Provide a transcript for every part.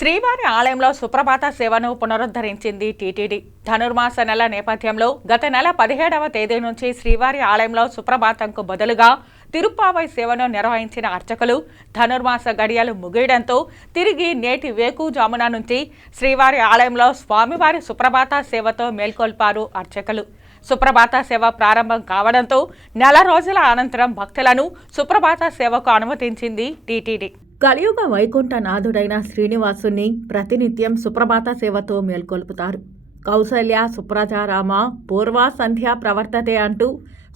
శ్రీవారి ఆలయంలో సుప్రభాత సేవను పునరుద్ధరించింది టీటీడీ. ధనుర్మాస నెల నేపథ్యంలో గత నెల 17వ తేదీ నుంచి శ్రీవారి ఆలయంలో సుప్రభాతంకు బదులుగా తిరుప్పావై సేవను నిర్వహించిన అర్చకులు ధనుర్మాస గడియలు ముగియడంతో తిరిగి నేటి వేకుజామున నుంచి శ్రీవారి ఆలయంలో స్వామివారి సుప్రభాత సేవతో మేల్కొల్పారు అర్చకులు. సుప్రభాత సేవ ప్రారంభం కావడంతో నెల రోజుల అనంతరం భక్తులను సుప్రభాత సేవకు అనుమతించింది టీటీడీ. కలియుగ వైకుంఠ నాథుడైన శ్రీనివాసుని ప్రతినిత్యం సుప్రభాత సేవతో మేల్కొల్పుతారు. కౌసల్య సుప్రజారామ పూర్వ సంధ్య ప్రవర్తతే అంటూ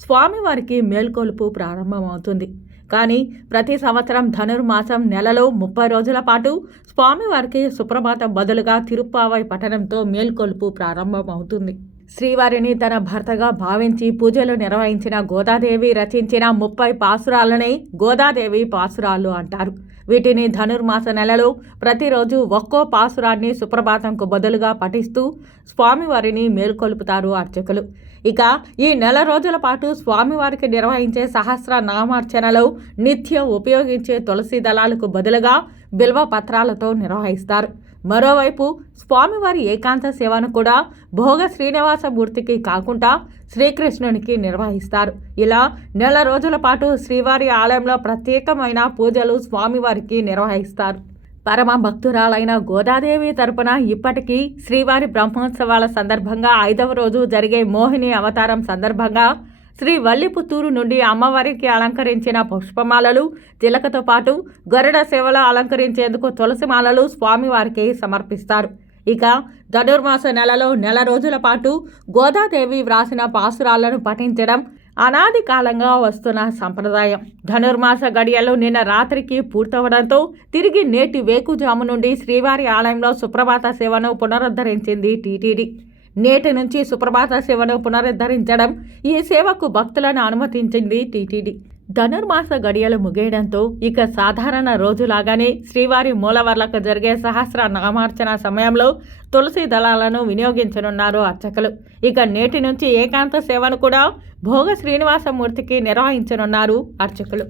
స్వామివారికి మేల్కొలుపు ప్రారంభమవుతుంది. కానీ ప్రతి సంవత్సరం ధనుర్మాసం నెలలో 30 రోజుల పాటు స్వామివారికి సుప్రభాతం బదులుగా తిరుప్పావై పఠనంతో మేల్కొలుపు ప్రారంభమవుతుంది. శ్రీవారిని తన భర్తగా భావించి పూజలు నిర్వహించిన గోదాదేవి రచించిన 30 పాసురాలనే గోదాదేవి పాసురాలు అంటారు. వీటిని ధనుర్మాస నెలలో ప్రతిరోజు ఒక్కో పాసురాన్ని సుప్రభాతంకు బదులుగా పఠిస్తూ స్వామివారిని మేల్కొల్పుతారు అర్చకులు. ఇక ఈ నెల రోజుల పాటు స్వామివారికి నిర్వహించే సహస్ర నామార్చనలో నిత్యం ఉపయోగించే తులసి దళాలకు బదులుగా బిల్వ పత్రాలతో నిర్వహిస్తారు. మరోవైపు స్వామివారి ఏకాంత సేవను కూడా భోగ శ్రీనివాసమూర్తికి కాకుండా శ్రీకృష్ణునికి నిర్వహిస్తారు. ఇలా నెల రోజుల పాటు శ్రీవారి ఆలయంలో ప్రత్యేకమైన పూజలు స్వామివారికి నిర్వహిస్తారు. పరమ భక్తురాలైన గోదాదేవి తరపున ఇప్పటికీ శ్రీవారి బ్రహ్మోత్సవాల సందర్భంగా 5వ రోజు జరిగే మోహిని అవతారం సందర్భంగా శ్రీ వల్లిపుత్తూరు నుండి అమ్మవారికి అలంకరించిన పుష్పమాలలు, తిలకతో పాటు గరుడ సేవలో అలంకరించేందుకు తులసిమాలలు స్వామివారికి సమర్పిస్తారు. ఇక ధనుర్మాస నెలలో నెల రోజుల పాటు గోదాదేవి వ్రాసిన పాసురాలను పఠించడం అనాది కాలంగా వస్తున్న సంప్రదాయం. ధనుర్మాస గడియలు నిన్న రాత్రికి పూర్తవడంతో తిరిగి నేటి వేకుజాము నుండి శ్రీవారి ఆలయంలో సుప్రభాత సేవను పునరుద్ధరించింది టీటీడీ. నేటి నుంచి సుప్రభాత సేవను పునరుద్ధరించడం, ఈ సేవకు భక్తులను అనుమతించింది టీటీడీ. ధనుర్మాస గడియలు ముగియడంతో ఇక సాధారణ రోజులాగానే శ్రీవారి మూలవర్లకు జరిగే సహస్ర నామార్చన సమయంలో తులసి దళాలను వినియోగించనున్నారు అర్చకులు. ఇక నేటి నుంచి ఏకాంత సేవను కూడా భోగ శ్రీనివాసమూర్తికి నిర్వహించనున్నారు అర్చకులు.